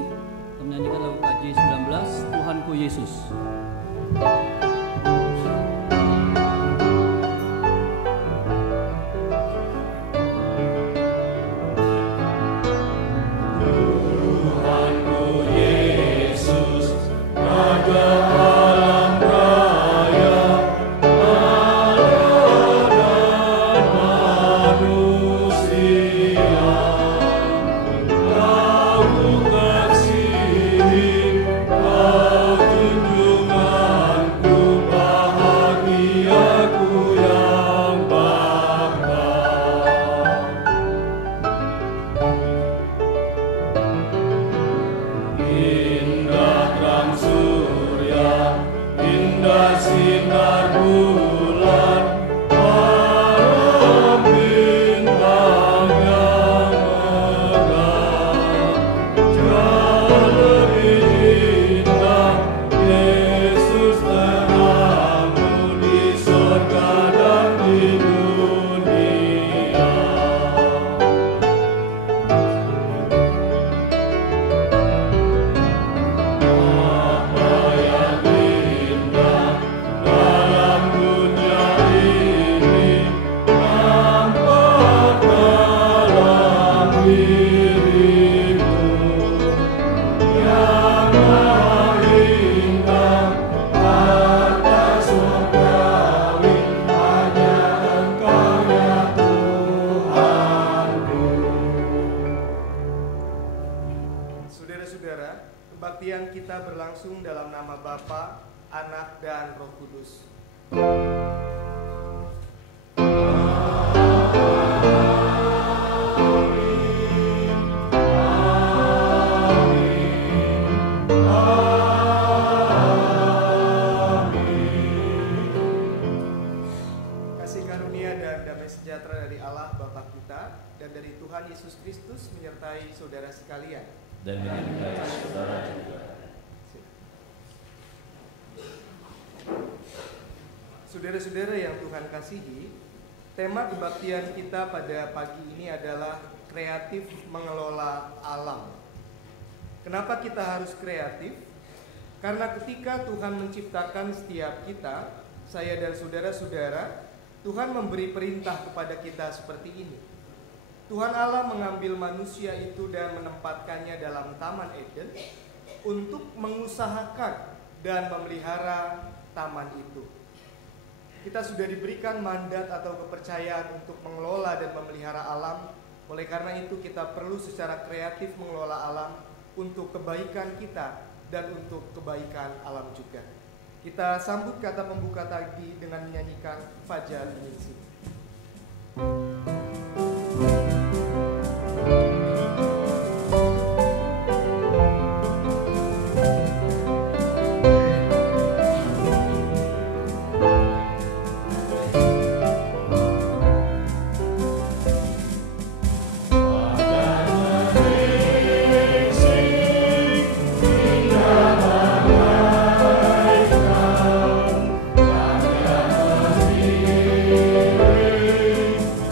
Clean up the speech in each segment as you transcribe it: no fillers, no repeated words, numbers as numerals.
ini. Kita menyanyikan lagu KJ 19, Tuhanku Yesus. Saudara-saudara, kebaktian kita berlangsung dalam nama Bapa, Anak, dan Roh Kudus. Kasih karunia dan damai sejahtera dari Allah Bapa kita dan dari Tuhan Yesus Kristus menyertai saudara sekalian. Dan menyertai saudara juga. Saudara-saudara yang Tuhan kasihi, tema kebaktian kita pada pagi ini adalah kreatif mengelola alam. Kenapa kita harus kreatif? Karena ketika Tuhan menciptakan setiap kita, saya dan saudara-saudara, Tuhan memberi perintah kepada kita seperti ini. Tuhan Allah mengambil manusia itu dan menempatkannya dalam Taman Eden untuk mengusahakan dan memelihara taman itu. Kita sudah diberikan mandat atau kepercayaan untuk mengelola dan memelihara alam. Oleh karena itu kita perlu secara kreatif mengelola alam untuk kebaikan kita dan untuk kebaikan alam juga. Kita sambut kata pembuka tadi dengan menyanyikan Fajar Menyinsin.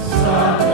Saat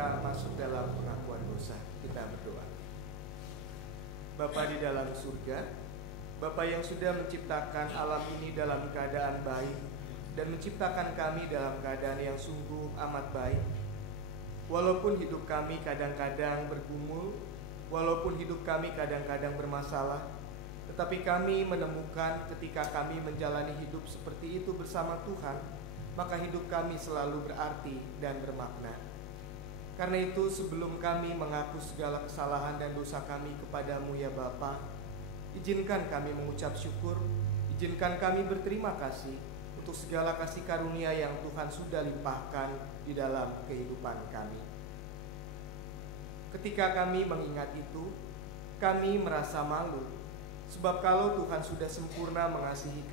kita masuk dalam pengakuan dosa. Kita berdoa. Bapa di dalam surga, Bapa yang sudah menciptakan alam ini dalam keadaan baik dan menciptakan kami dalam keadaan yang sungguh amat baik. Walaupun hidup kami kadang-kadang bergumul, walaupun hidup kami kadang-kadang bermasalah, tetapi kami menemukan ketika kami menjalani hidup seperti itu bersama Tuhan, maka hidup kami selalu berarti dan bermakna. Karena itu sebelum kami mengaku segala kesalahan dan dosa kami kepadamu ya Bapa, izinkan kami mengucap syukur, izinkan kami berterima kasih untuk segala kasih karunia yang Tuhan sudah limpahkan di dalam kehidupan kami. Ketika kami mengingat itu, kami merasa malu, sebab kalau Tuhan sudah sempurna mengasihi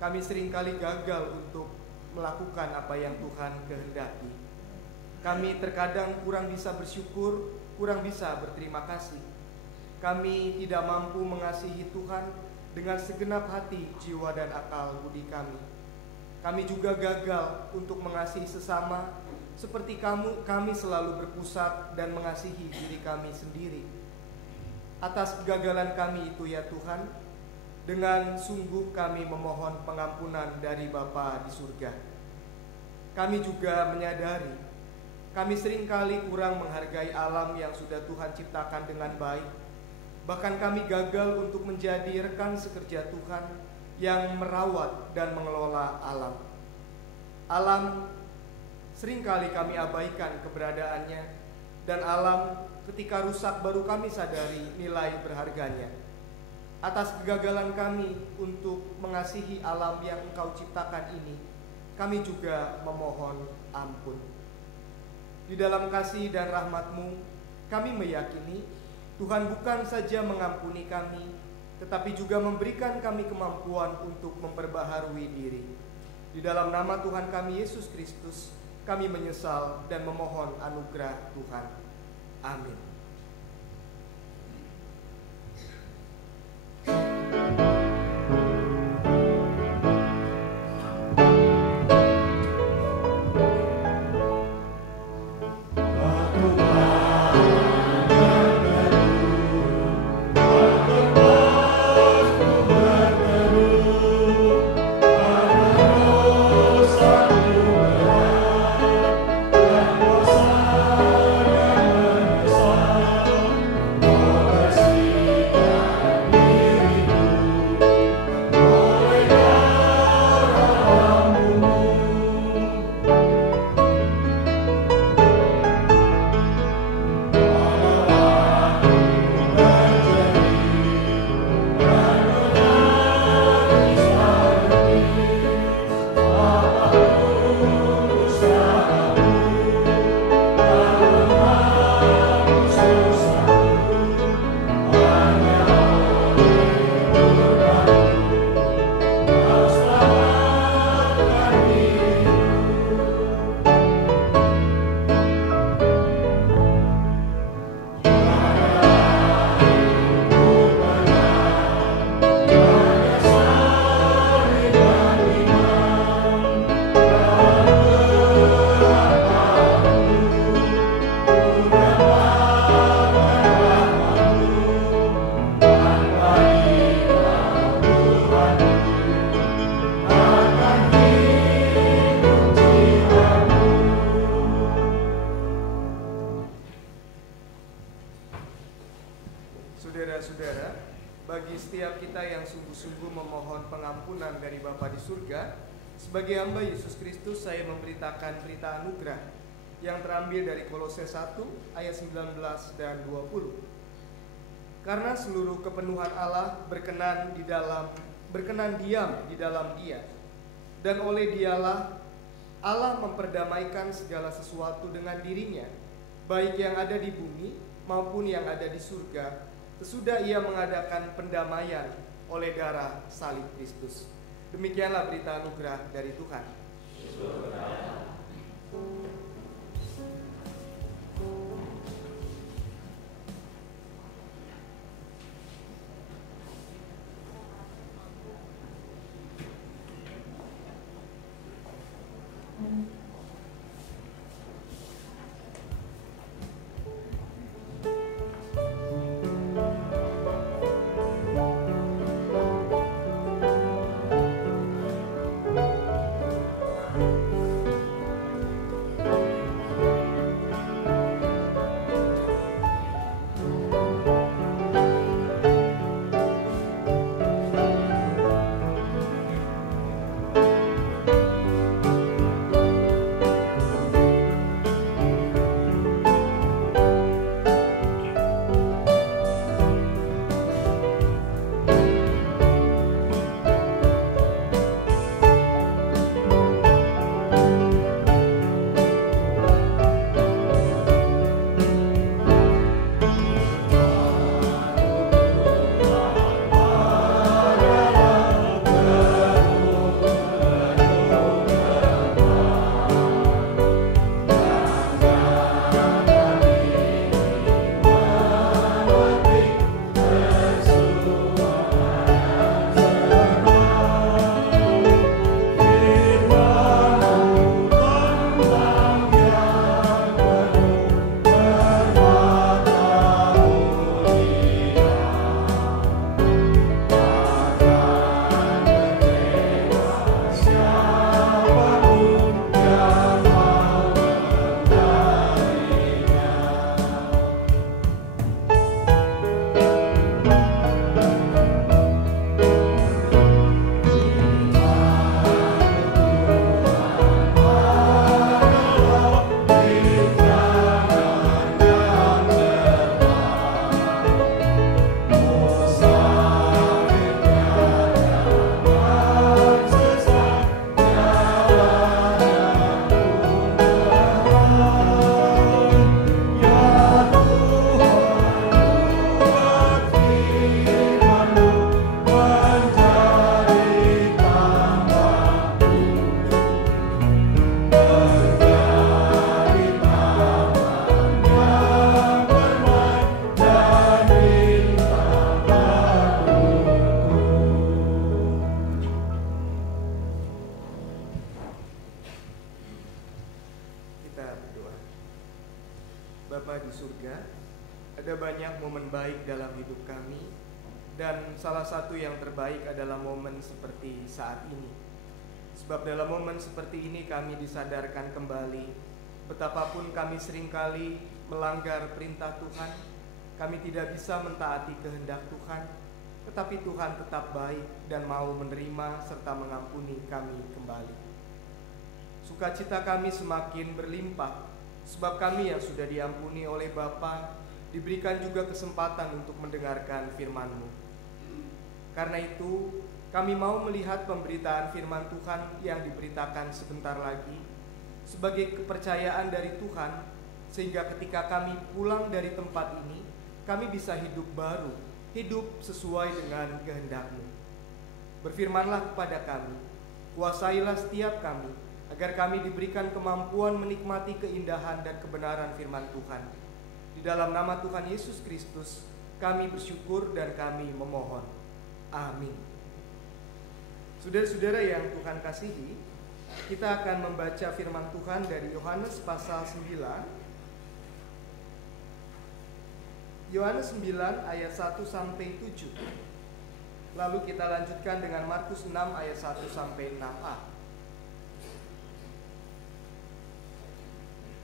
kami seringkali gagal untuk melakukan apa yang Tuhan kehendaki. Kami terkadang kurang bisa bersyukur, kurang bisa berterima kasih. Kami tidak mampu mengasihi Tuhan dengan segenap hati, jiwa, dan akal budi kami. Kami juga gagal untuk mengasihi sesama, seperti kami selalu berpusat dan mengasihi diri kami sendiri. Atas kegagalan kami itu ya Tuhan, dengan sungguh kami memohon pengampunan dari Bapa di surga. Kami juga menyadari, kami seringkali kurang menghargai alam yang sudah Tuhan ciptakan dengan baik. Bahkan kami gagal untuk menjadi rekan sekerja Tuhan yang merawat dan mengelola alam. Alam seringkali kami abaikan keberadaannya, dan alam ketika rusak baru kami sadari nilai berharganya. Atas kegagalan kami untuk mengasihi alam yang Engkau ciptakan ini, kami juga memohon ampun. Di dalam kasih dan rahmat-Mu, kami meyakini Tuhan bukan saja mengampuni kami, tetapi juga memberikan kami kemampuan untuk memperbaharui diri. Di dalam nama Tuhan kami Yesus Kristus, kami menyesal dan memohon anugerah Tuhan. Amin. Saudara-saudara, bagi setiap kita yang sungguh-sungguh memohon pengampunan dari Bapa di surga, sebagai hamba Yesus Kristus saya memberitakan berita anugerah yang terambil dari Kolose 1 ayat 19 dan 20. Karena seluruh kepenuhan Allah berkenan diam di dalam Dia, dan oleh Dialah Allah memperdamaikan segala sesuatu dengan dirinya, baik yang ada di bumi maupun yang ada di surga, sesudah Ia mengadakan pendamaian oleh darah salib Kristus. Demikianlah berita anugerah dari Tuhan. Bapa di surga, ada banyak momen baik dalam hidup kami, dan salah satu yang terbaik adalah momen seperti saat ini. Sebab dalam momen seperti ini kami disadarkan kembali betapapun kami seringkali melanggar perintah Tuhan, kami tidak bisa mentaati kehendak Tuhan, tetapi Tuhan tetap baik dan mau menerima serta mengampuni kami kembali. Sukacita kami semakin berlimpah, sebab kami yang sudah diampuni oleh Bapa diberikan juga kesempatan untuk mendengarkan firman-Mu. Karena itu, kami mau melihat pemberitaan firman Tuhan yang diberitakan sebentar lagi sebagai kepercayaan dari Tuhan, sehingga ketika kami pulang dari tempat ini, kami bisa hidup baru, hidup sesuai dengan kehendak-Mu. Berfirmanlah kepada kami, kuasailah setiap kami, agar kami diberikan kemampuan menikmati keindahan dan kebenaran firman Tuhan. Di dalam nama Tuhan Yesus Kristus, kami bersyukur dan kami memohon. Amin. Saudara-saudara yang Tuhan kasihi, kita akan membaca firman Tuhan dari Yohanes pasal 9. Yohanes 9 ayat 1 sampai 7. Lalu kita lanjutkan dengan Markus 6 ayat 1 sampai 6a.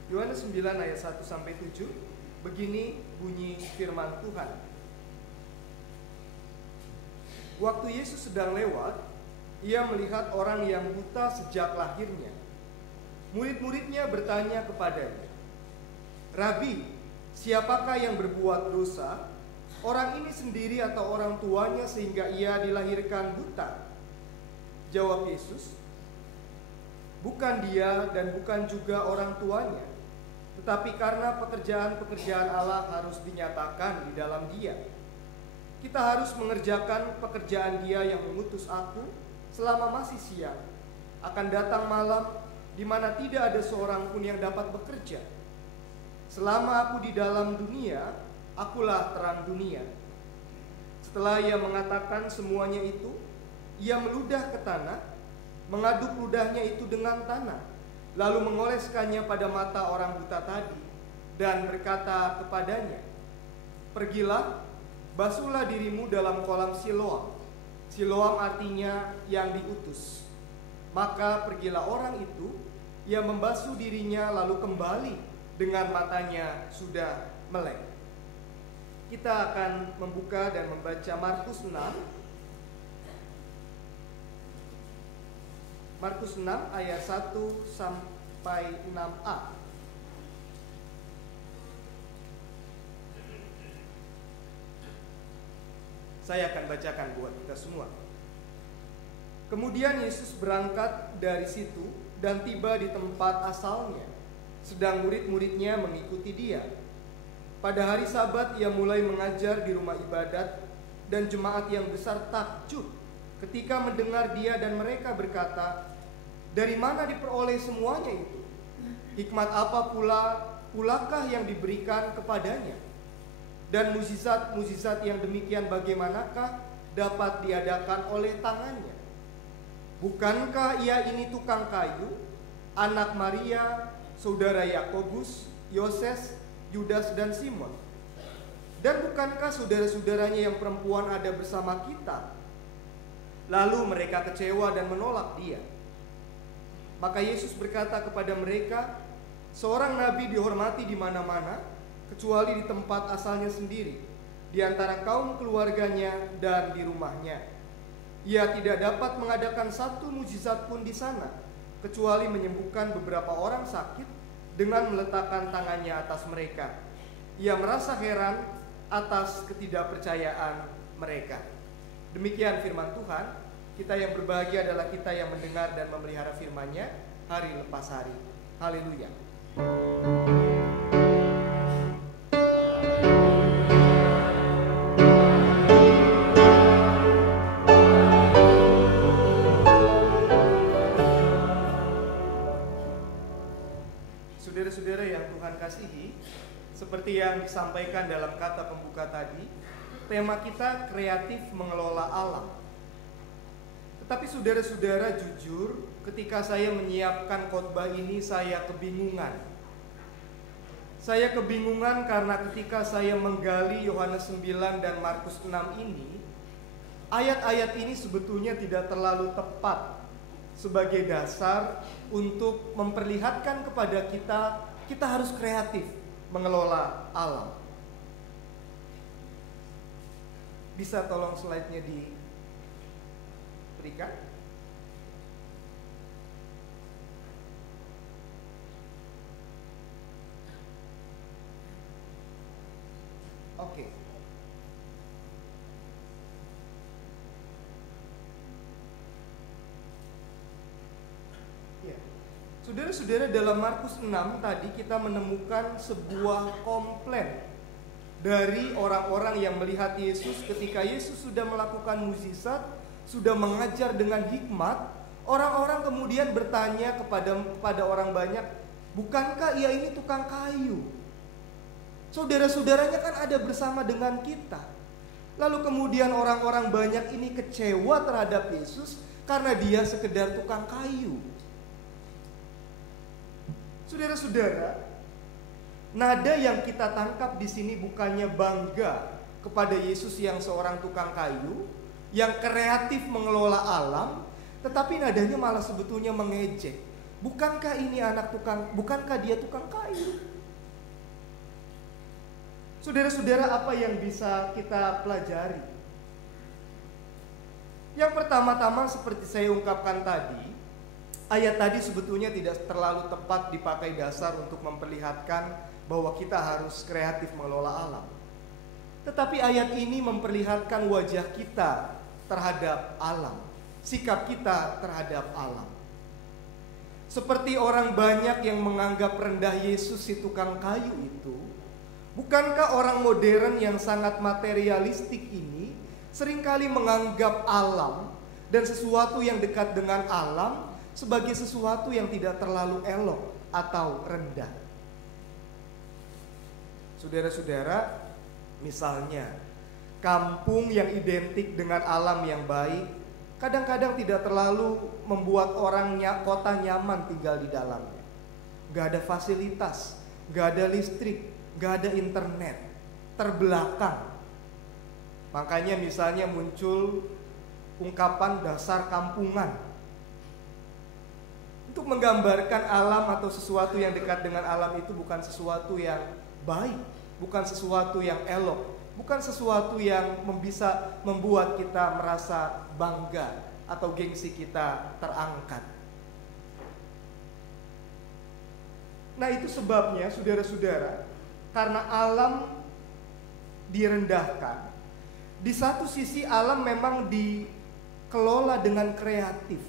Yohanes 9 ayat 1 sampai 7. Begini bunyi firman Tuhan. Waktu Yesus sedang lewat, ia melihat orang yang buta sejak lahirnya. Murid-muridnya bertanya kepadanya, "Rabi, siapakah yang berbuat dosa, orang ini sendiri atau orang tuanya sehingga ia dilahirkan buta?" Jawab Yesus, "Bukan dia dan bukan juga orang tuanya, tetapi karena pekerjaan-pekerjaan Allah harus dinyatakan di dalam dia. Kita harus mengerjakan pekerjaan Dia yang mengutus aku selama masih siang. Akan datang malam di mana tidak ada seorang pun yang dapat bekerja. Selama aku di dalam dunia, akulah terang dunia." Setelah ia mengatakan semuanya itu, ia meludah ke tanah, mengaduk ludahnya itu dengan tanah, lalu mengoleskannya pada mata orang buta tadi, dan berkata kepadanya, "Pergilah, basuhlah dirimu dalam kolam Siloam." Siloam artinya yang diutus. Maka pergilah orang itu, ia membasuh dirinya lalu kembali dengan matanya sudah melek. Kita akan membuka dan membaca Markus 6. Markus 6 ayat 1 sampai 6a. Saya akan bacakan buat kita semua. Kemudian Yesus berangkat dari situ dan tiba di tempat asalnya, sedang murid-muridnya mengikuti dia. Pada hari Sabat ia mulai mengajar di rumah ibadat, dan jemaat yang besar takjub ketika mendengar dia, dan mereka berkata, "Dari mana diperoleh semuanya itu? Hikmat apa pulakah yang diberikan kepadanya? Dan mukjizat-mukjizat yang demikian bagaimanakah dapat diadakan oleh tangannya? Bukankah ia ini tukang kayu, anak Maria, saudara Yakobus, Yoses, Yudas, dan Simon? Dan bukankah saudara-saudaranya yang perempuan ada bersama kita?" Lalu mereka kecewa dan menolak dia. Maka Yesus berkata kepada mereka, "Seorang nabi dihormati di mana-mana, kecuali di tempat asalnya sendiri, di antara kaum keluarganya dan di rumahnya. Ia tidak dapat mengadakan satu mukjizat pun di sana, kecuali menyembuhkan beberapa orang sakit dengan meletakkan tangannya atas mereka." Ia merasa heran atas ketidakpercayaan mereka. Demikian firman Tuhan. Kita yang berbahagia adalah kita yang mendengar dan memelihara firman-Nya hari lepas hari. Haleluya. Saudara-saudara yang Tuhan kasihi, seperti yang disampaikan dalam kata pembuka tadi, tema kita kreatif mengelola alam. Tetapi saudara-saudara, jujur, ketika saya menyiapkan khotbah ini saya kebingungan. Saya kebingungan karena ketika saya menggali Yohanes 9 dan Markus 6 ini, ayat-ayat ini sebetulnya tidak terlalu tepat sebagai dasar untuk memperlihatkan kepada kita harus kreatif mengelola alam. Bisa tolong slide-nya diberikan? Oke. Ya. Saudara-saudara, dalam Markus 6 tadi kita menemukan sebuah komplain dari orang-orang yang melihat Yesus ketika Yesus sudah melakukan mukjizat, sudah mengajar dengan hikmat. Orang-orang kemudian bertanya kepada orang banyak, bukankah ia ini tukang kayu? Saudara-saudaranya kan ada bersama dengan kita. Lalu kemudian orang-orang banyak ini kecewa terhadap Yesus karena dia sekedar tukang kayu. Saudara-saudara, nada yang kita tangkap di sini bukannya bangga kepada Yesus yang seorang tukang kayu, yang kreatif mengelola alam, tetapi nadanya malah sebetulnya mengejek. Bukankah dia tukang kayu? Saudara-saudara, apa yang bisa kita pelajari? Yang pertama-tama seperti saya ungkapkan tadi, ayat tadi sebetulnya tidak terlalu tepat dipakai dasar untuk memperlihatkan bahwa kita harus kreatif mengelola alam. Tetapi ayat ini memperlihatkan wajah kita terhadap alam, sikap kita terhadap alam. Seperti orang banyak yang menganggap rendah Yesus si tukang kayu itu, bukankah orang modern yang sangat materialistik ini seringkali menganggap alam dan sesuatu yang dekat dengan alam sebagai sesuatu yang tidak terlalu elok atau rendah? Saudara-saudara, misalnya kampung yang identik dengan alam yang baik kadang-kadang tidak terlalu membuat kota nyaman tinggal di dalamnya. Gak ada fasilitas, gak ada listrik, gak ada internet, terbelakang. Makanya misalnya muncul ungkapan dasar kampungan untuk menggambarkan alam atau sesuatu yang dekat dengan alam itu bukan sesuatu yang baik, bukan sesuatu yang elok, bukan sesuatu yang bisa membuat kita merasa bangga atau gengsi kita terangkat. Nah, itu sebabnya saudara-saudara, karena alam direndahkan, di satu sisi alam memang dikelola dengan kreatif.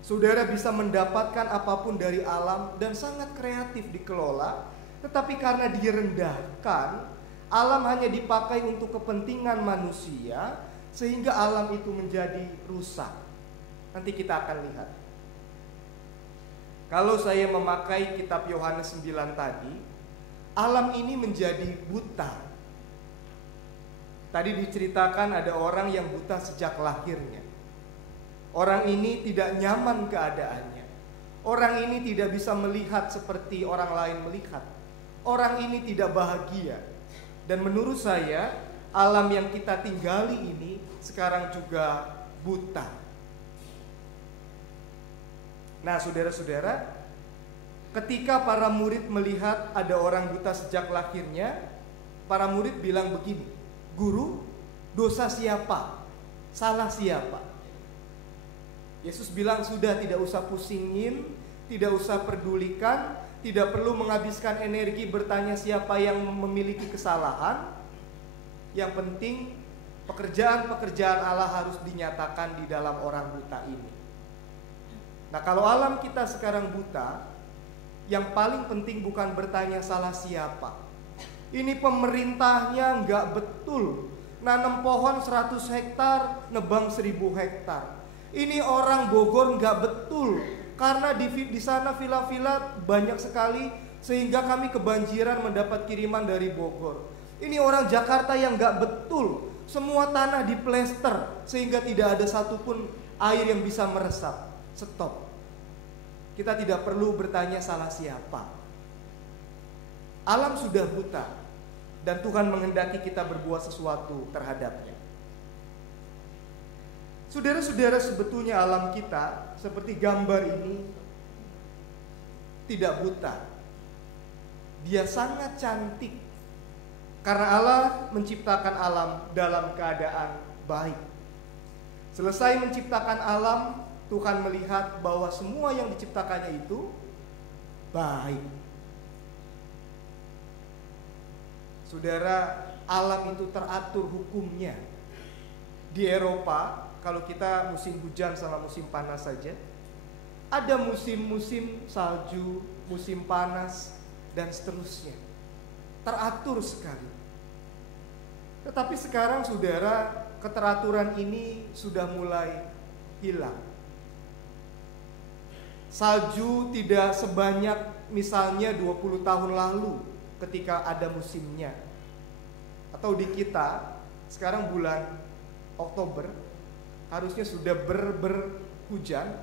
Saudara bisa mendapatkan apapun dari alam dan sangat kreatif dikelola, tetapi karena direndahkan, alam hanya dipakai untuk kepentingan manusia, sehingga alam itu menjadi rusak. Nanti kita akan lihat. Kalau saya memakai kitab Yohanes 9 tadi, alam ini menjadi buta. Tadi diceritakan ada orang yang buta sejak lahirnya. Orang ini tidak nyaman keadaannya. Orang ini tidak bisa melihat seperti orang lain melihat. Orang ini tidak bahagia. Dan menurut saya, alam yang kita tinggali ini sekarang juga buta. Nah, saudara-saudara, ketika para murid melihat ada orang buta sejak lahirnya, para murid bilang begini, "Guru, dosa siapa? Salah siapa?" Yesus bilang, sudah, tidak usah pusingin, tidak usah pedulikan, tidak perlu menghabiskan energi bertanya siapa yang memiliki kesalahan. Yang penting pekerjaan-pekerjaan Allah harus dinyatakan di dalam orang buta ini. Nah, kalau alam kita sekarang buta, yang paling penting bukan bertanya salah siapa. Ini pemerintahnya nggak betul, nanam pohon 100 hektar, nebang 1000 hektar. Ini orang Bogor nggak betul, karena di sana villa-villa banyak sekali sehingga kami kebanjiran mendapat kiriman dari Bogor. Ini orang Jakarta yang nggak betul, semua tanah diplester sehingga tidak ada satupun air yang bisa meresap. Stop. Kita tidak perlu bertanya salah siapa. Alam sudah buta dan Tuhan menghendaki kita berbuat sesuatu terhadapnya. Saudara-saudara, sebetulnya alam kita seperti gambar ini tidak buta. Dia sangat cantik karena Allah menciptakan alam dalam keadaan baik. Selesai menciptakan alam, Tuhan melihat bahwa semua yang diciptakannya itu baik. Saudara, alam itu teratur hukumnya. Di Eropa, kalau kita musim hujan sama musim panas saja, ada musim-musim salju, musim panas, dan seterusnya. Teratur sekali. Tetapi sekarang saudara, keteraturan ini sudah mulai hilang. Salju tidak sebanyak misalnya 20 tahun lalu ketika ada musimnya. Atau di kita, sekarang bulan Oktober, harusnya sudah berhujan,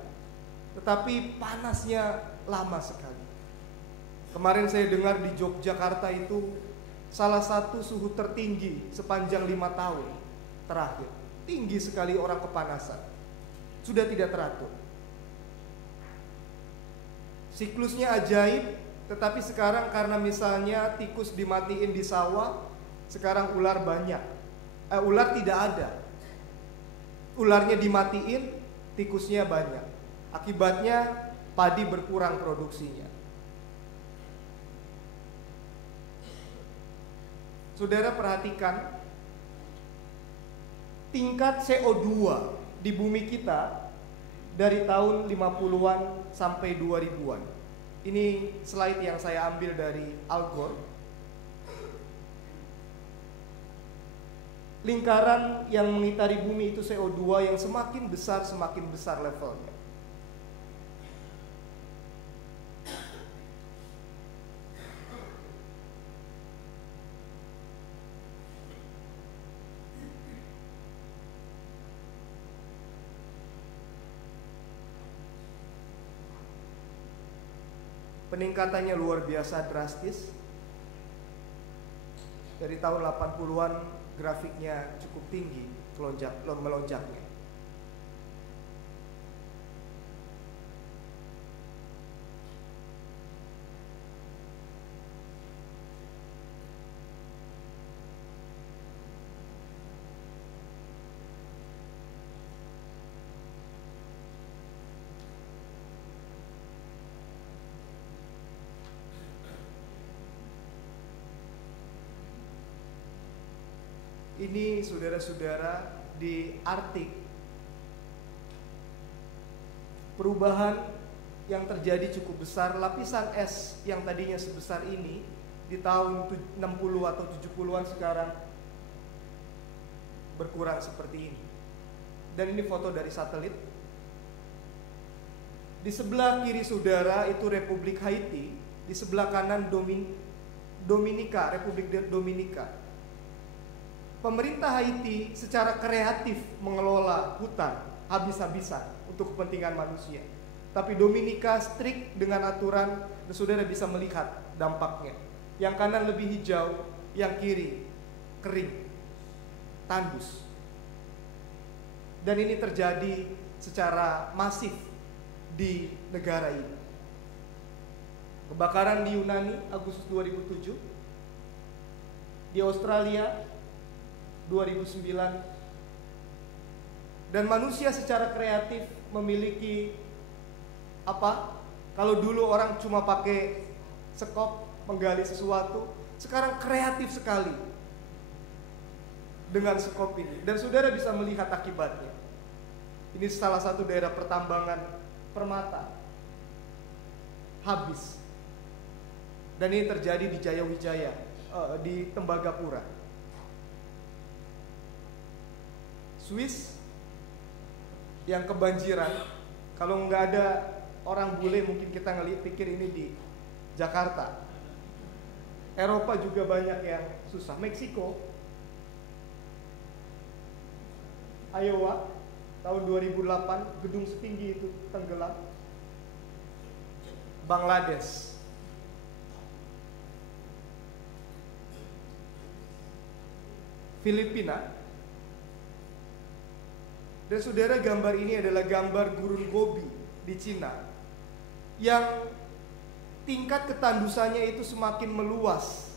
tetapi panasnya lama sekali. Kemarin saya dengar di Yogyakarta itu salah satu suhu tertinggi sepanjang 5 tahun terakhir. Tinggi sekali, orang kepanasan. Sudah tidak teratur. Siklusnya ajaib, tetapi sekarang karena misalnya tikus dimatiin di sawah, sekarang ular banyak. Ular tidak ada. Ularnya dimatiin, tikusnya banyak. Akibatnya padi berkurang produksinya. Saudara perhatikan, tingkat CO2 di bumi kita dari tahun 50-an sampai 2000-an. Ini slide yang saya ambil dari Al Gore. Lingkaran yang mengitari bumi itu CO2 yang semakin besar levelnya. Peningkatannya luar biasa drastis. Dari tahun 80-an grafiknya cukup tinggi melonjaknya. Ini saudara-saudara di Arktik, perubahan yang terjadi cukup besar. Lapisan es yang tadinya sebesar ini di tahun 60 atau 70-an sekarang berkurang seperti ini. Dan ini foto dari satelit. Di sebelah kiri saudara itu Republik Haiti, di sebelah kanan Dominika, Republik Dominika. Pemerintah Haiti secara kreatif mengelola hutan habis-habisan untuk kepentingan manusia. Tapi Dominika strict dengan aturan, dan saudara bisa melihat dampaknya. Yang kanan lebih hijau, yang kiri kering, tandus. Dan ini terjadi secara masif di negara ini. Kebakaran di Yunani Agustus 2007, di Australia 2009, dan manusia secara kreatif memiliki apa? Kalau dulu orang cuma pakai sekop menggali sesuatu, sekarang kreatif sekali dengan sekop ini. Dan saudara bisa melihat akibatnya. Ini salah satu daerah pertambangan permata habis. Dan ini terjadi di Jayawijaya, di Tembagapura. Swiss yang kebanjiran, kalau nggak ada orang bule mungkin kita pikir ini di Jakarta. Eropa juga banyak yang susah. Meksiko, Iowa tahun 2008 gedung setinggi itu tenggelam. Bangladesh Filipina. Dan saudara, gambar ini adalah gambar gurun Gobi di Cina yang tingkat ketandusannya itu semakin meluas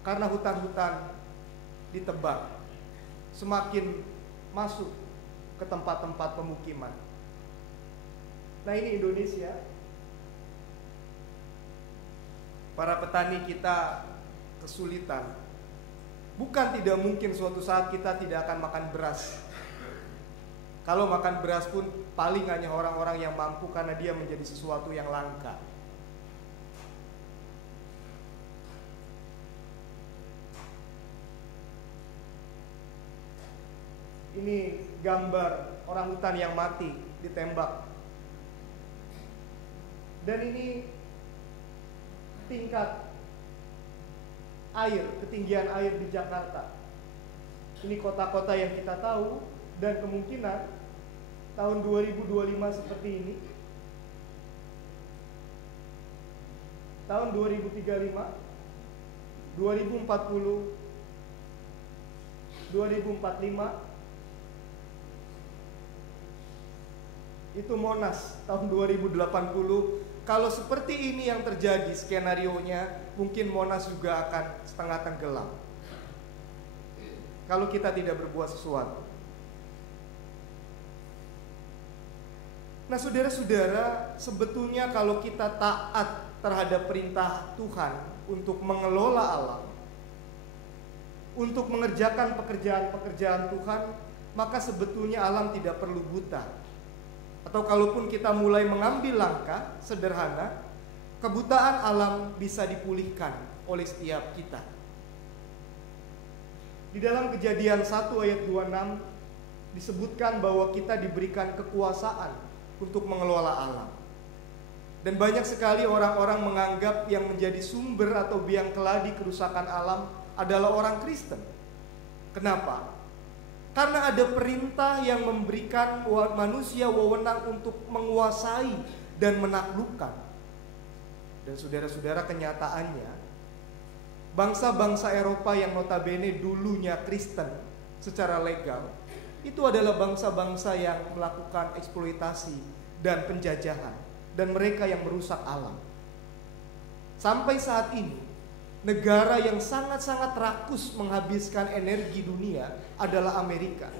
karena hutan-hutan ditebang, semakin masuk ke tempat-tempat pemukiman. Nah, ini Indonesia. Para petani kita kesulitan. Bukan tidak mungkin suatu saat kita tidak akan makan beras. Kalau makan beras pun paling hanya orang-orang yang mampu karena dia menjadi sesuatu yang langka. Ini gambar orang hutan yang mati ditembak. Dan ini tingkat air, ketinggian air di Jakarta. Ini kota-kota yang kita tahu, dan kemungkinan tahun 2025 seperti ini, tahun 2035, 2040, 2045, itu Monas tahun 2080. Kalau seperti ini yang terjadi skenarionya, mungkin Monas juga akan setengah tenggelam kalau kita tidak berbuat sesuatu. Nah, saudara-saudara, sebetulnya kalau kita taat terhadap perintah Tuhan untuk mengelola alam, untuk mengerjakan pekerjaan-pekerjaan Tuhan, maka sebetulnya alam tidak perlu buta. Atau kalaupun kita mulai mengambil langkah sederhana, kebutaan alam bisa dipulihkan oleh setiap kita. Di dalam Kejadian 1 ayat 26 disebutkan bahwa kita diberikan kekuasaan untuk mengelola alam. Dan banyak sekali orang-orang menganggap yang menjadi sumber atau biang keladi kerusakan alam adalah orang Kristen. Kenapa? Karena ada perintah yang memberikan manusia wewenang untuk menguasai dan menaklukkan. Dan saudara-saudara, kenyataannya bangsa-bangsa Eropa yang notabene dulunya Kristen secara legal, itu adalah bangsa-bangsa yang melakukan eksploitasi dan penjajahan, dan mereka yang merusak alam. Sampai saat ini, negara yang sangat-sangat rakus menghabiskan energi dunia adalah Amerika.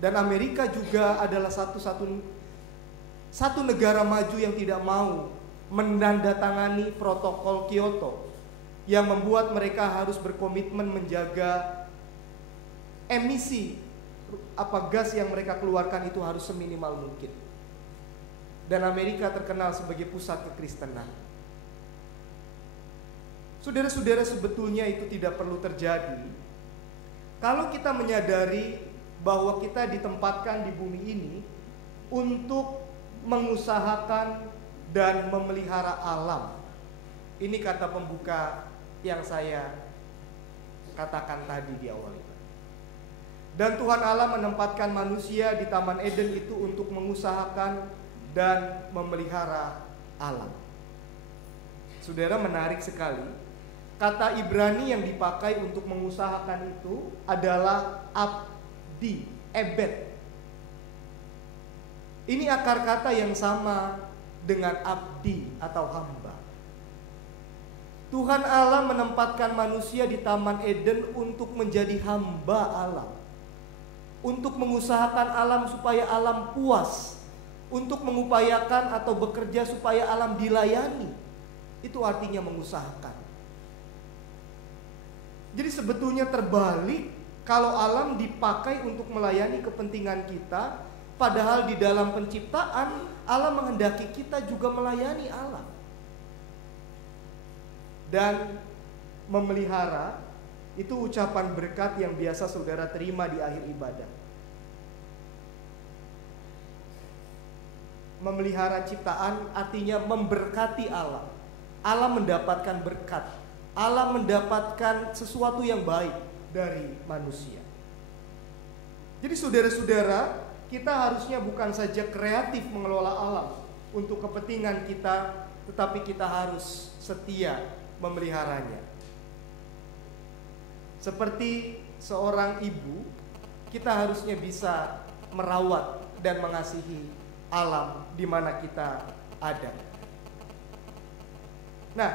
Dan Amerika juga adalah satu negara maju yang tidak mau menandatangani protokol Kyoto, yang membuat mereka harus berkomitmen menjaga emisi gas yang mereka keluarkan itu harus seminimal mungkin. Dan Amerika terkenal sebagai pusat kekristenan. Saudara-saudara, sebetulnya itu tidak perlu terjadi kalau kita menyadari bahwa kita ditempatkan di bumi ini untuk mengusahakan dan memelihara alam. Ini kata pembuka yang saya katakan tadi di awal itu. Dan Tuhan Allah menempatkan manusia di Taman Eden itu untuk mengusahakan dan memelihara alam. Saudara, menarik sekali. Kata Ibrani yang dipakai untuk mengusahakan itu adalah abdi, ebed. Ini akar kata yang sama dengan abdi atau hamba. Tuhan Allah menempatkan manusia di Taman Eden untuk menjadi hamba alam, untuk mengusahakan alam supaya alam puas, untuk mengupayakan atau bekerja supaya alam dilayani. Itu artinya mengusahakan. Jadi sebetulnya terbalik kalau alam dipakai untuk melayani kepentingan kita, padahal di dalam penciptaan Allah menghendaki kita juga melayani alam. Dan memelihara itu ucapan berkat yang biasa saudara terima di akhir ibadah. Memelihara ciptaan artinya memberkati alam. Allah mendapatkan berkat. Allah mendapatkan sesuatu yang baik dari manusia. Jadi saudara-saudara, kita harusnya bukan saja kreatif mengelola alam untuk kepentingan kita, tetapi kita harus setia memeliharanya. Seperti seorang ibu, kita harusnya bisa merawat dan mengasihi alam di mana kita ada. Nah,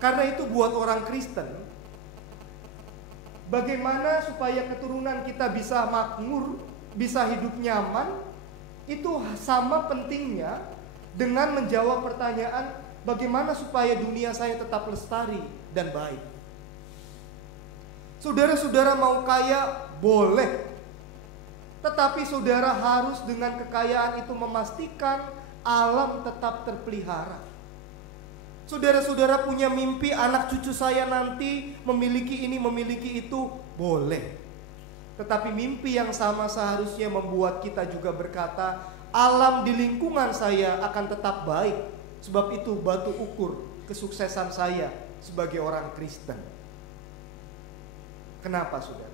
karena itu buat orang Kristen, bagaimana supaya keturunan kita bisa makmur, bisa hidup nyaman, itu sama pentingnya dengan menjawab pertanyaan bagaimana supaya dunia saya tetap lestari dan baik. Saudara-saudara mau kaya, boleh. Tetapi saudara harus dengan kekayaan itu memastikan alam tetap terpelihara. Saudara-saudara punya mimpi anak cucu saya nanti memiliki ini, memiliki itu, boleh. Tetapi mimpi yang sama seharusnya membuat kita juga berkata, alam di lingkungan saya akan tetap baik. Sebab itu batu ukur kesuksesan saya sebagai orang Kristen. Kenapa, saudara?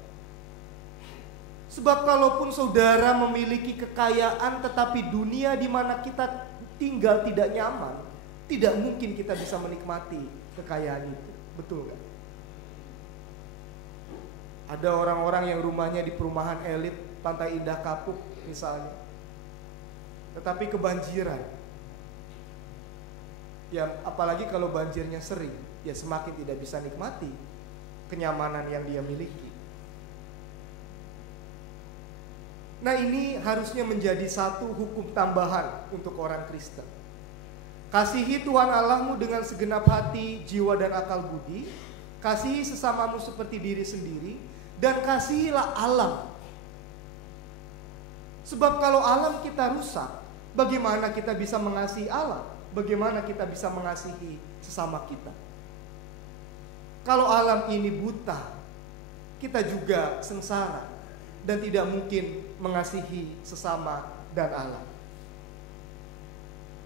Sebab kalaupun saudara memiliki kekayaan tetapi dunia di mana kita tinggal tidak nyaman, tidak mungkin kita bisa menikmati kekayaan itu. Betul gak? Ada orang-orang yang rumahnya di perumahan elit Pantai Indah Kapuk misalnya, tetapi kebanjiran. Ya apalagi kalau banjirnya sering, ya semakin tidak bisa nikmati kenyamanan yang dia miliki. Nah, ini harusnya menjadi satu hukum tambahan untuk orang Kristen. Kasihi Tuhan Allahmu dengan segenap hati, jiwa dan akal budi. Kasihi sesamamu seperti diri sendiri. Dan kasihilah alam. Sebab kalau alam kita rusak, bagaimana kita bisa mengasihi alam? Bagaimana kita bisa mengasihi sesama kita? Kalau alam ini buta, kita juga sengsara dan tidak mungkin mengasihi sesama dan alam.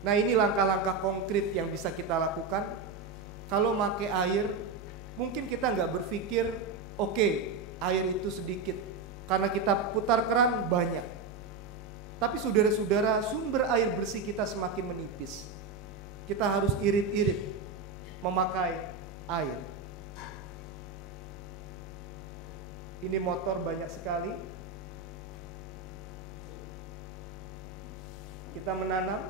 Nah, ini langkah-langkah konkret yang bisa kita lakukan. Kalau pakai air, mungkin kita nggak berpikir, oke, air itu sedikit, karena kita putar keran banyak. Tapi saudara-saudara, sumber air bersih kita semakin menipis. Kita harus irit-irit memakai air. Ini motor banyak sekali. Kita menanam.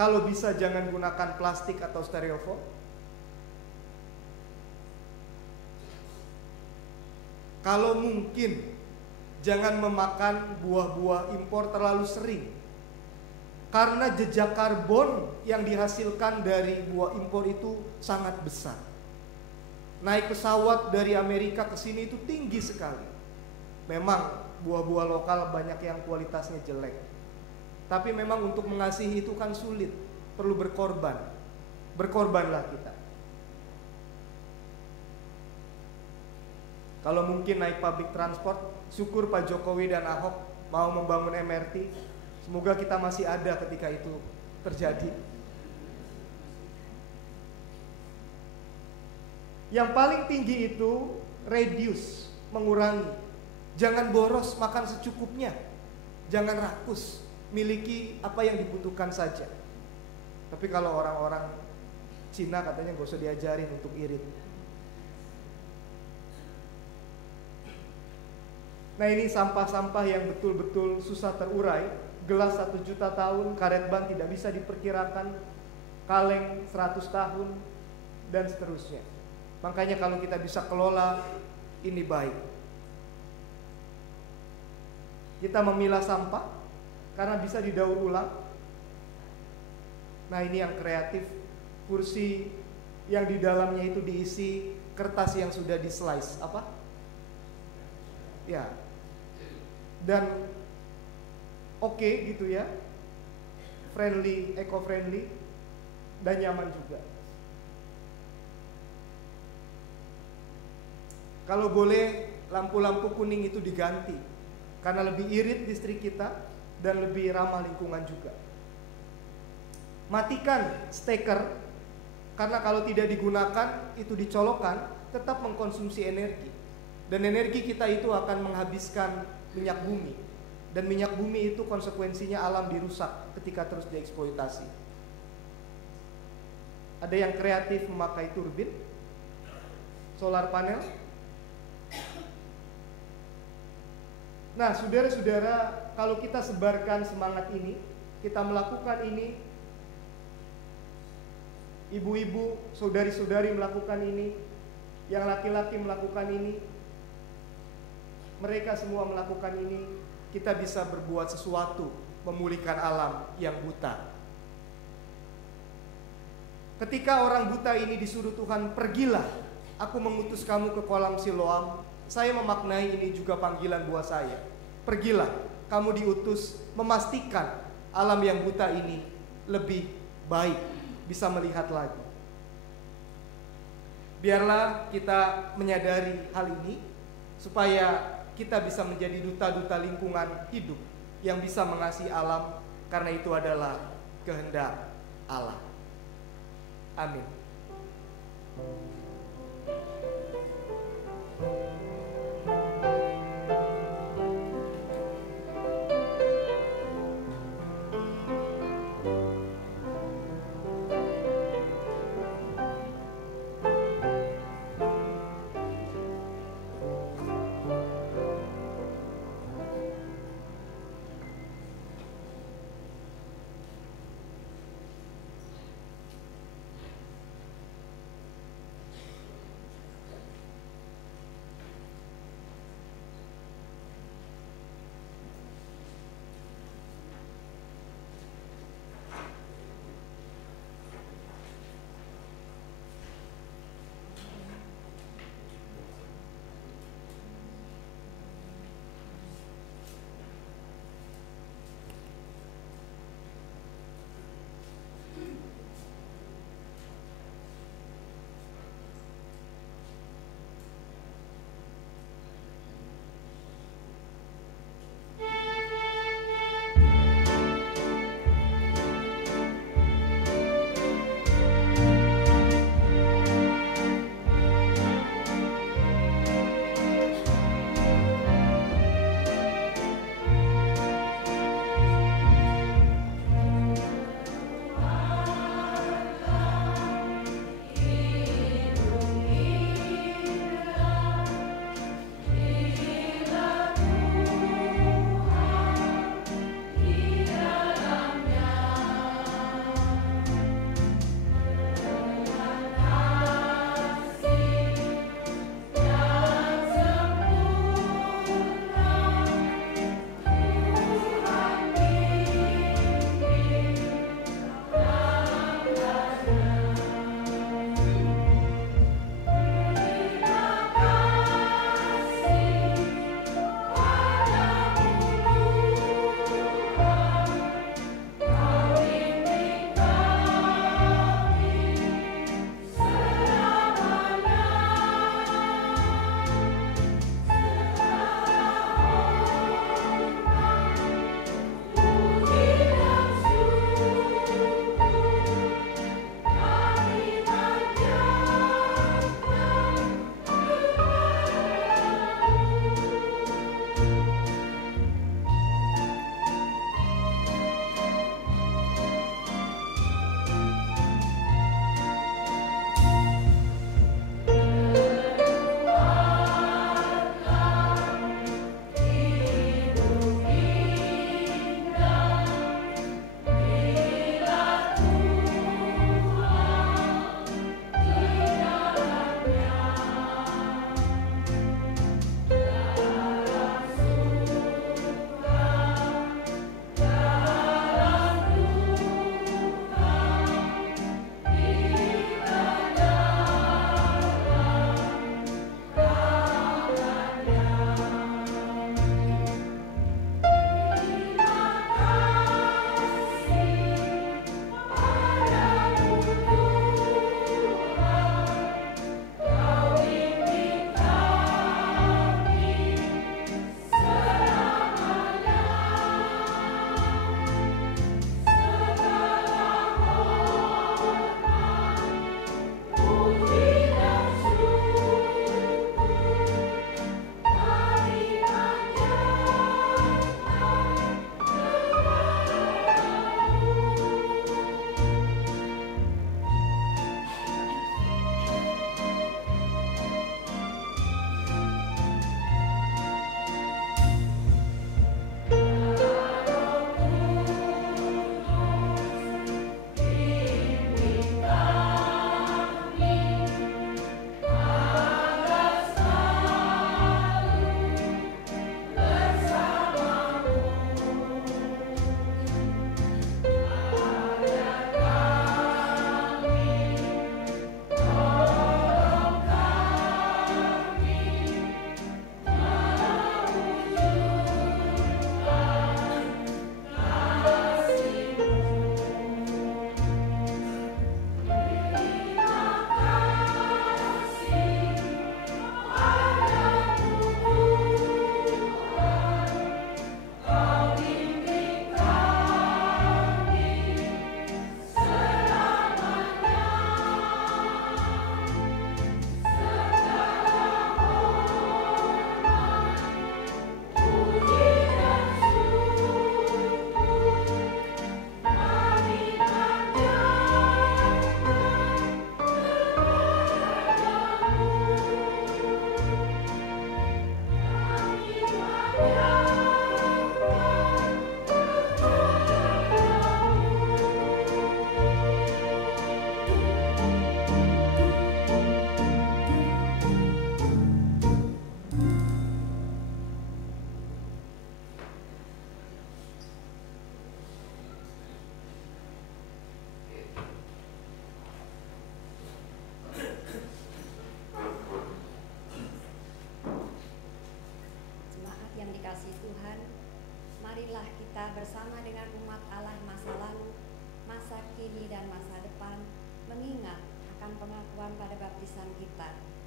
Kalau bisa jangan gunakan plastik atau styrofoam. Kalau mungkin jangan memakan buah-buah impor terlalu sering. Karena jejak karbon yang dihasilkan dari buah impor itu sangat besar. Naik pesawat dari Amerika ke sini itu tinggi sekali. Memang buah-buah lokal banyak yang kualitasnya jelek. Tapi memang untuk mengasihi itu kan sulit, perlu berkorban. Berkorbanlah kita. Kalau mungkin naik public transport, syukur Pak Jokowi dan Ahok mau membangun MRT. Semoga kita masih ada ketika itu terjadi. Yang paling tinggi itu reduce, mengurangi. Jangan boros, makan secukupnya. Jangan rakus, miliki apa yang dibutuhkan saja. Tapi kalau orang-orang Cina katanya gak usah diajarin untuk irit. Nah, ini sampah-sampah yang betul-betul susah terurai. Gelas 1 juta tahun, karet ban tidak bisa diperkirakan, kaleng 100 tahun, dan seterusnya. Makanya kalau kita bisa kelola, ini baik. Kita memilah sampah karena bisa didaur ulang. Nah, ini yang kreatif. Kursi yang di dalamnya itu diisi kertas yang sudah di slice. Apa? Ya. Dan oke gitu ya. Friendly, eco-friendly, dan nyaman juga. Kalau boleh lampu-lampu kuning itu diganti, karena lebih irit listrik kita dan lebih ramah lingkungan juga. Matikan steker, karena kalau tidak digunakan itu dicolokkan tetap mengkonsumsi energi. Dan energi kita itu akan menghabiskan minyak bumi. Dan minyak bumi itu konsekuensinya alam dirusak ketika terus dieksploitasi. Ada yang kreatif memakai turbin, solar panel. Nah, saudara-saudara, kalau kita sebarkan semangat ini, kita melakukan ini, ibu-ibu, saudari-saudari melakukan ini, yang laki-laki melakukan ini, mereka semua melakukan ini, kita bisa berbuat sesuatu, memulihkan alam yang buta. Ketika orang buta ini disuruh Tuhan, pergilah, aku mengutus kamu ke kolam Siloam. Saya memaknai ini juga panggilan buat saya. Pergilah, kamu diutus memastikan alam yang buta ini lebih baik, bisa melihat lagi. Biarlah kita menyadari hal ini, supaya kita bisa menjadi duta-duta lingkungan hidup yang bisa mengasihi alam, karena itu adalah kehendak Allah. Amin.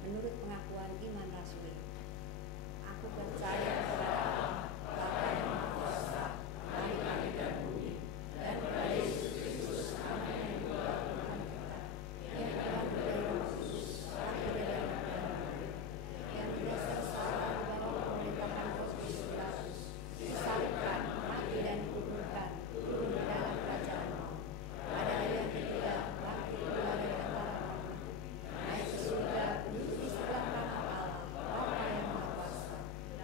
menurut pengakuan iman rasmi. Aku percaya kepada Allah, Bapa yang Maha Kuasa, Khalik langit dan bumi, dan kepada Yesus Kristus, anaknya yang tunggal Tuhan kita, yang dikandung dari Roh Kudus, lahir dari anak Maria, yang berdasar salah di bawah pemerintahan Pontius Pilatus, disalibkan, mati dan dikuburkan, turun ke dalam kerajaan maut. Pada hari yang ketiga, bangkit pula dari antara orang mati, naik ke surga, duduk di sebelah kanan Allah, Bapa yang Maha Kuasa,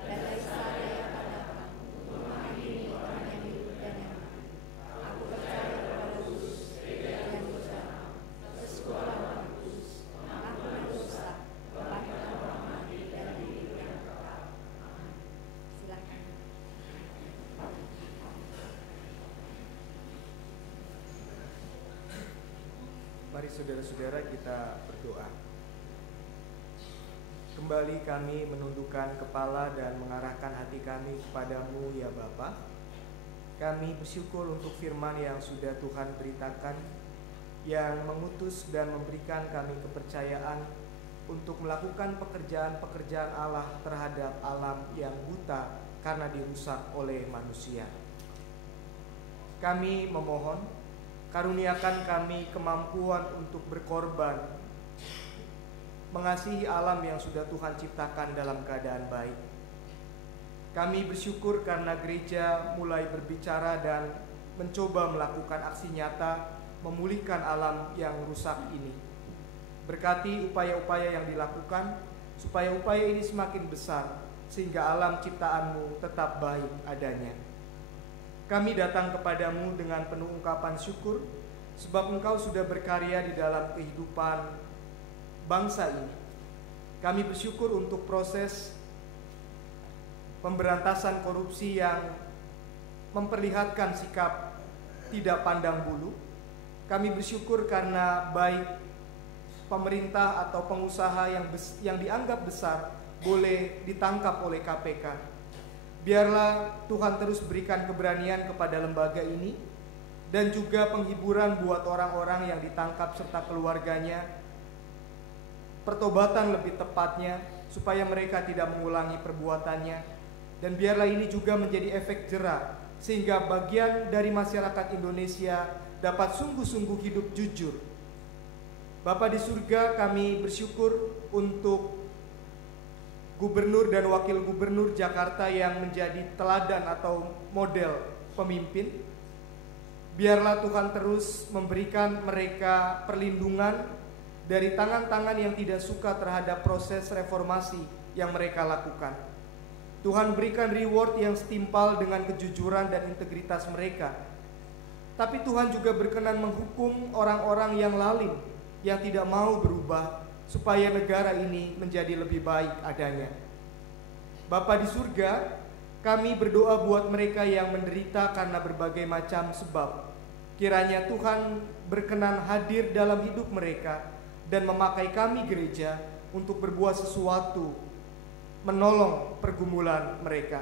dan dari sana Dia akan datang untuk menghakimi orang yang hidup dan yang mati. Aku percaya kepada Kudus, gereja yang bersama, persekutuan orang kudus, pengampunan dosa, kebangkitan orang mati, dan hidup yang kekal. Amin. Silakan. Mari saudara-saudara kita berdoa. Kembali kami menundukkan kepala dan mengarahkan hati kami kepadamu ya Bapa. Kami bersyukur untuk firman yang sudah Tuhan beritakan, yang mengutus dan memberikan kami kepercayaan untuk melakukan pekerjaan-pekerjaan Allah terhadap alam yang buta karena dirusak oleh manusia. Kami memohon, karuniakan kami kemampuan untuk berkorban, mengasihi alam yang sudah Tuhan ciptakan dalam keadaan baik. Kami bersyukur karena gereja mulai berbicara dan mencoba melakukan aksi nyata memulihkan alam yang rusak ini. Berkati upaya-upaya yang dilakukan, supaya upaya ini semakin besar, sehingga alam ciptaanmu tetap baik adanya. Kami datang kepadamu dengan penuh ungkapan syukur, sebab Engkau sudah berkarya di dalam kehidupan bangsa ini. Kami bersyukur untuk proses pemberantasan korupsi yang memperlihatkan sikap tidak pandang bulu. Kami bersyukur karena baik pemerintah atau pengusaha yang dianggap besar boleh ditangkap oleh KPK. Biarlah Tuhan terus berikan keberanian kepada lembaga ini dan juga penghiburan buat orang-orang yang ditangkap serta keluarganya, pertobatan lebih tepatnya supaya mereka tidak mengulangi perbuatannya, dan biarlah ini juga menjadi efek jera sehingga bagian dari masyarakat Indonesia dapat sungguh-sungguh hidup jujur. Bapa di surga, kami bersyukur untuk Gubernur dan Wakil Gubernur Jakarta yang menjadi teladan atau model pemimpin. Biarlah Tuhan terus memberikan mereka perlindungan dari tangan-tangan yang tidak suka terhadap proses reformasi yang mereka lakukan. Tuhan berikan reward yang setimpal dengan kejujuran dan integritas mereka. Tapi Tuhan juga berkenan menghukum orang-orang yang lalim, yang tidak mau berubah, supaya negara ini menjadi lebih baik adanya. Bapa di surga, kami berdoa buat mereka yang menderita karena berbagai macam sebab. Kiranya Tuhan berkenan hadir dalam hidup mereka dan memakai kami gereja untuk berbuat sesuatu, menolong pergumulan mereka.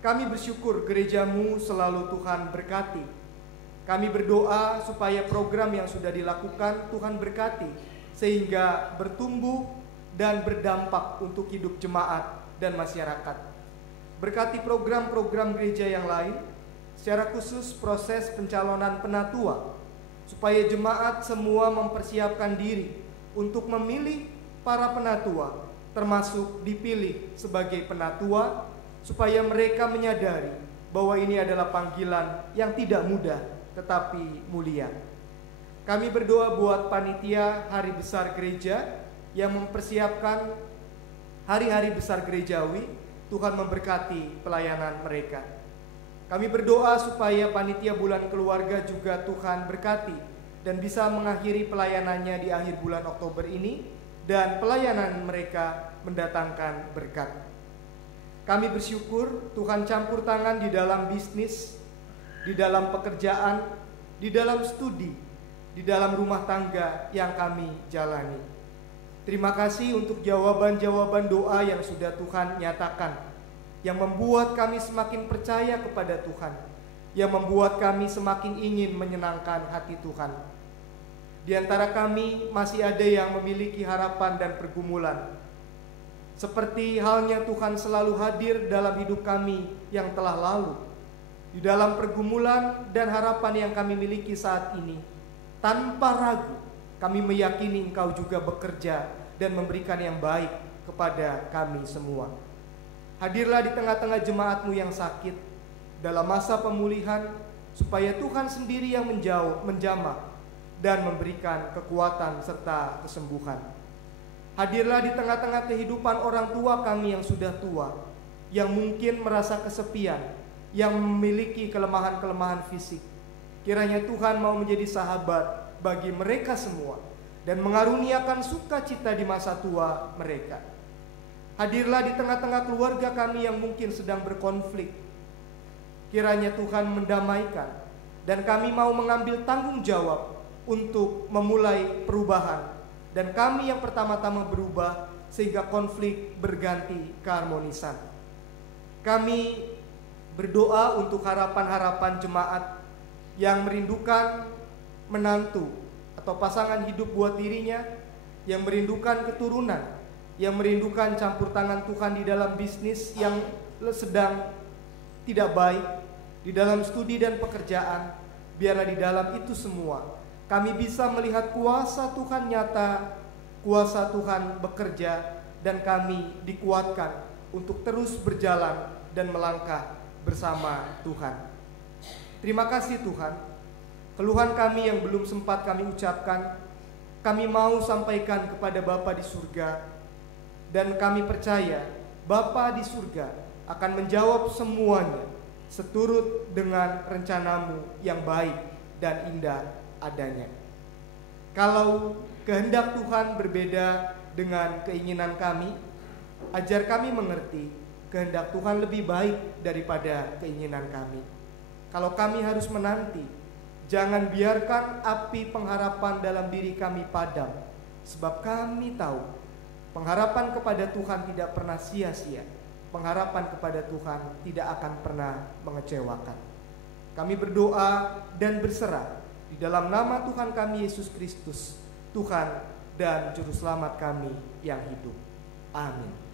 Kami bersyukur gerejamu selalu Tuhan berkati. Kami berdoa supaya program yang sudah dilakukan Tuhan berkati, sehingga bertumbuh dan berdampak untuk hidup jemaat dan masyarakat. Berkati program-program gereja yang lain, secara khusus proses pencalonan penatua, supaya jemaat semua mempersiapkan diri untuk memilih para penatua, termasuk dipilih sebagai penatua, supaya mereka menyadari bahwa ini adalah panggilan yang tidak mudah tetapi mulia. Kami berdoa buat panitia hari besar gereja yang mempersiapkan hari-hari besar gerejawi. Tuhan memberkati pelayanan mereka. Kami berdoa supaya panitia bulan keluarga juga Tuhan berkati dan bisa mengakhiri pelayanannya di akhir bulan Oktober ini, dan pelayanan mereka mendatangkan berkat. Kami bersyukur Tuhan campur tangan di dalam bisnis, di dalam pekerjaan, di dalam studi, di dalam rumah tangga yang kami jalani. Terima kasih untuk jawaban-jawaban doa yang sudah Tuhan nyatakan, yang membuat kami semakin percaya kepada Tuhan, yang membuat kami semakin ingin menyenangkan hati Tuhan. Di antara kami masih ada yang memiliki harapan dan pergumulan. Seperti halnya Tuhan selalu hadir dalam hidup kami yang telah lalu. Di dalam pergumulan dan harapan yang kami miliki saat ini, tanpa ragu kami meyakini Engkau juga bekerja dan memberikan yang baik kepada kami semua. Hadirlah di tengah-tengah jemaat-Mu yang sakit dalam masa pemulihan, supaya Tuhan sendiri yang menjamah dan memberikan kekuatan serta kesembuhan. Hadirlah di tengah-tengah kehidupan orang tua kami yang sudah tua, yang mungkin merasa kesepian, yang memiliki kelemahan-kelemahan fisik. Kiranya Tuhan mau menjadi sahabat bagi mereka semua dan mengaruniakan sukacita di masa tua mereka. Hadirlah di tengah-tengah keluarga kami yang mungkin sedang berkonflik. Kiranya Tuhan mendamaikan, dan kami mau mengambil tanggung jawab untuk memulai perubahan. Dan kami yang pertama-tama berubah sehingga konflik berganti keharmonisan. Kami berdoa untuk harapan-harapan jemaat yang merindukan menantu atau pasangan hidup buat dirinya, yang merindukan keturunan, yang merindukan campur tangan Tuhan di dalam bisnis yang sedang tidak baik, di dalam studi dan pekerjaan. Biarlah di dalam itu semua kami bisa melihat kuasa Tuhan nyata, kuasa Tuhan bekerja, dan kami dikuatkan untuk terus berjalan dan melangkah bersama Tuhan. Terima kasih Tuhan. Keluhan kami yang belum sempat kami ucapkan, kami mau sampaikan kepada Bapa di surga, dan kami percaya Bapa di surga akan menjawab semuanya seturut dengan rencana-Mu yang baik dan indah adanya. Kalau kehendak Tuhan berbeda dengan keinginan kami, ajar kami mengerti kehendak Tuhan lebih baik daripada keinginan kami. Kalau kami harus menanti, jangan biarkan api pengharapan dalam diri kami padam, sebab kami tahu pengharapan kepada Tuhan tidak pernah sia-sia. Pengharapan kepada Tuhan tidak akan pernah mengecewakan. Kami berdoa dan berserah di dalam nama Tuhan kami Yesus Kristus, Tuhan dan Juru Selamat kami yang hidup. Amin.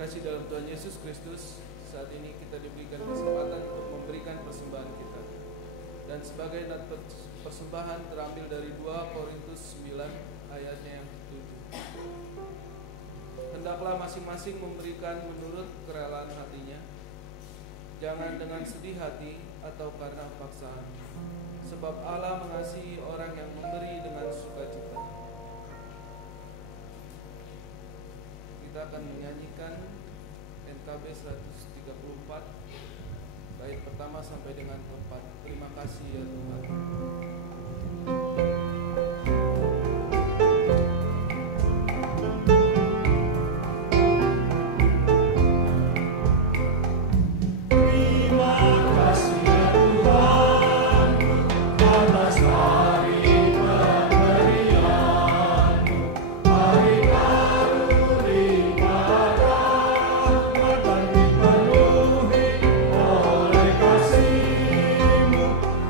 Kasih dalam Tuhan Yesus Kristus, saat ini kita diberikan kesempatan untuk memberikan persembahan kita. Dan sebagai persembahan terambil dari 2 Korintus 9 ayatnya yang 7. Hendaklah masing-masing memberikan menurut kerelaan hatinya, jangan dengan sedih hati atau karena paksaan, sebab Allah mengasihi orang yang memberi dengan sukacita. Kita akan menyanyikan NKB 134 bait pertama sampai dengan keempat. Terima kasih ya Tuhan.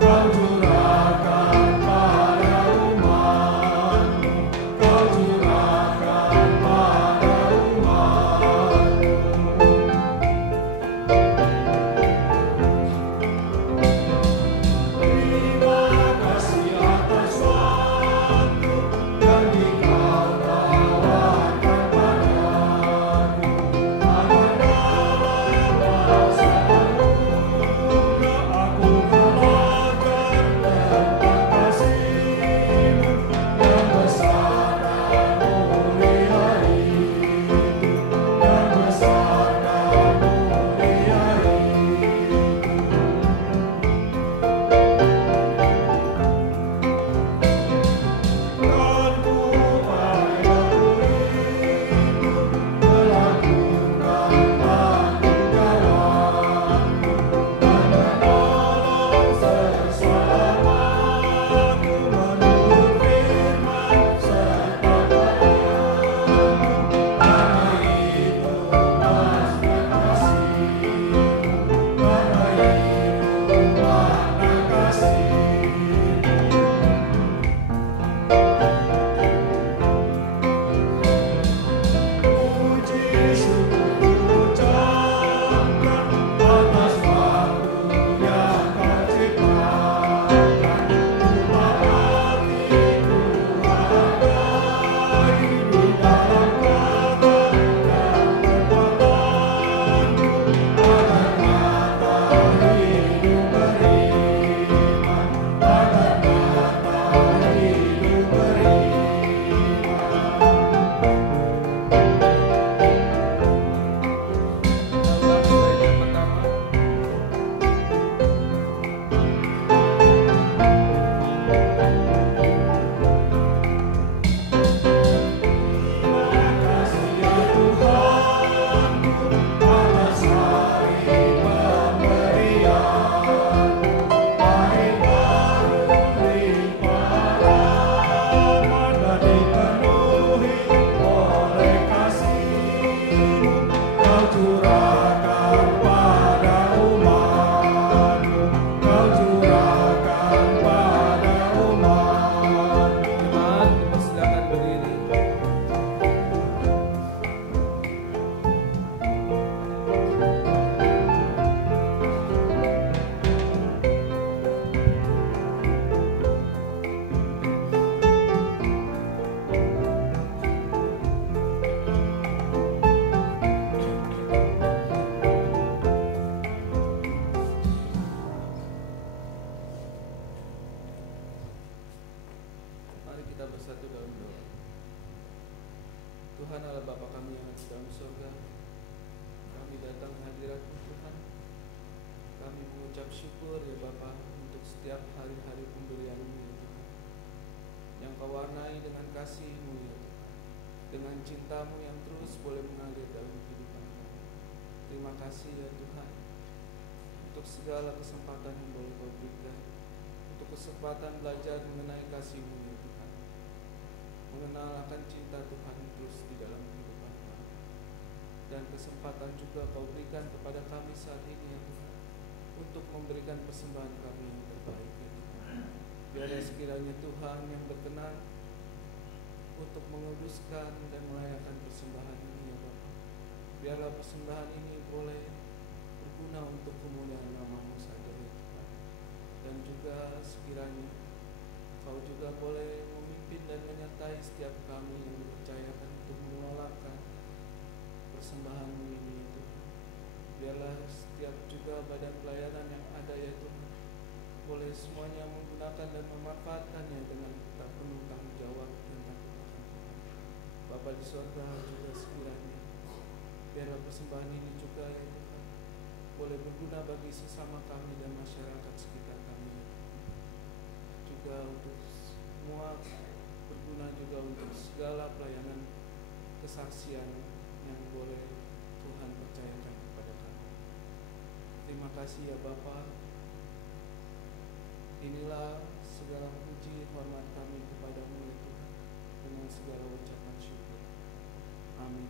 Kau curah kita bersatu dalam doa. Tuhan Allah Bapa kami yang ada di dalam surga, kami datang hadirat-Mu Tuhan. Kami mengucap syukur ya Bapa untuk setiap hari-hari pemberian-Mu ya Tuhan, yang Kau warnai dengan kasih-Mu ya Tuhan, dengan cinta-Mu yang terus boleh mengalir dalam kehidupan kami. Terima kasih ya Tuhan untuk segala kesempatan yang boleh Kau berikan, untuk kesempatan belajar mengenai kasih-Mu ya Tuhan, mengenal akan cinta Tuhan terus di dalam kehidupan kami, dan kesempatan juga Kau berikan kepada kami saat ini ya Tuhan, untuk memberikan persembahan kami yang terbaik ya Tuhan. Biarlah sekiranya Tuhan yang berkenan untuk menguduskan dan melayakan persembahan ini ya Bapa. Biarlah persembahan ini boleh berguna untuk kemuliaan nama-Mu saja ya Tuhan. Dan juga sekiranya Kau juga boleh memimpin dan menyertai setiap kami yang dipercayakan untuk mengelolakan persembahan-Mu ini ya Tuhan. Biarlah setiap juga badan pelayanan yang ada ya Tuhan, boleh semuanya menggunakan dan memanfaatkannya dengan tak penuh tanggung jawab dan takut akan Tuhan. Bapa di surga juga sekiranya biarlah persembahan ini juga ya Tuhan boleh berguna bagi sesama kami dan masyarakat sekitar kami ya Tuhan. Juga untuk semua berguna juga untuk segala pelayanan kesaksian yang boleh Tuhan percayakan kepada kami. Terima kasih ya Bapa. Inilah segala puji hormat kami kepada-Mu ya Tuhan, dengan segala ucapan syukur. Amin.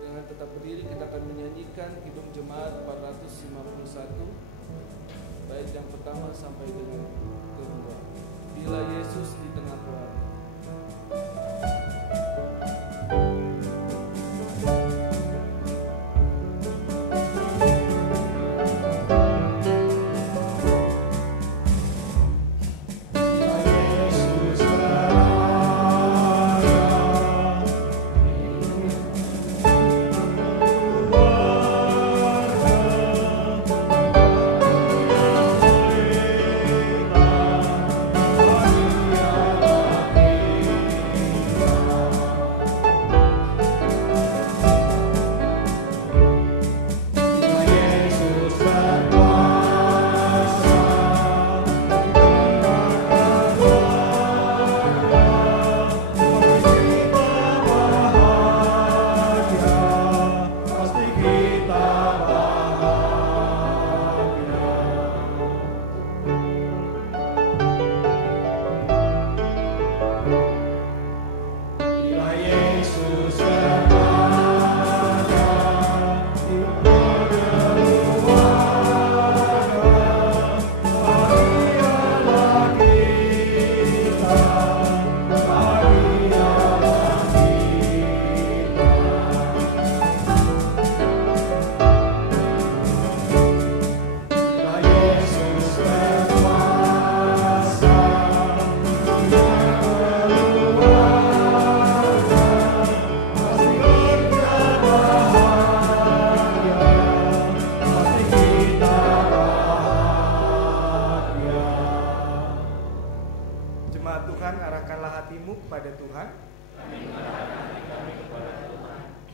Dengan tetap berdiri kita akan menyanyikan Kidung Jemaat 451, bait yang pertama sampai dengan kedua. Bila Yesus di tengah keluarga.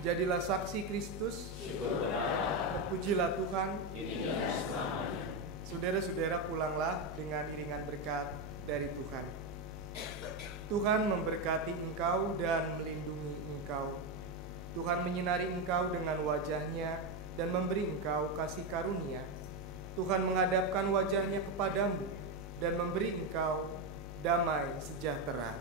Jadilah saksi Kristus, pujilah Tuhan. Saudara-saudara, pulanglah dengan iringan berkat dari Tuhan. Tuhan memberkati engkau dan melindungi engkau. Tuhan menyinari engkau dengan wajah-Nya dan memberi engkau kasih karunia. Tuhan menghadapkan wajah-Nya kepadamu dan memberi engkau damai sejahtera.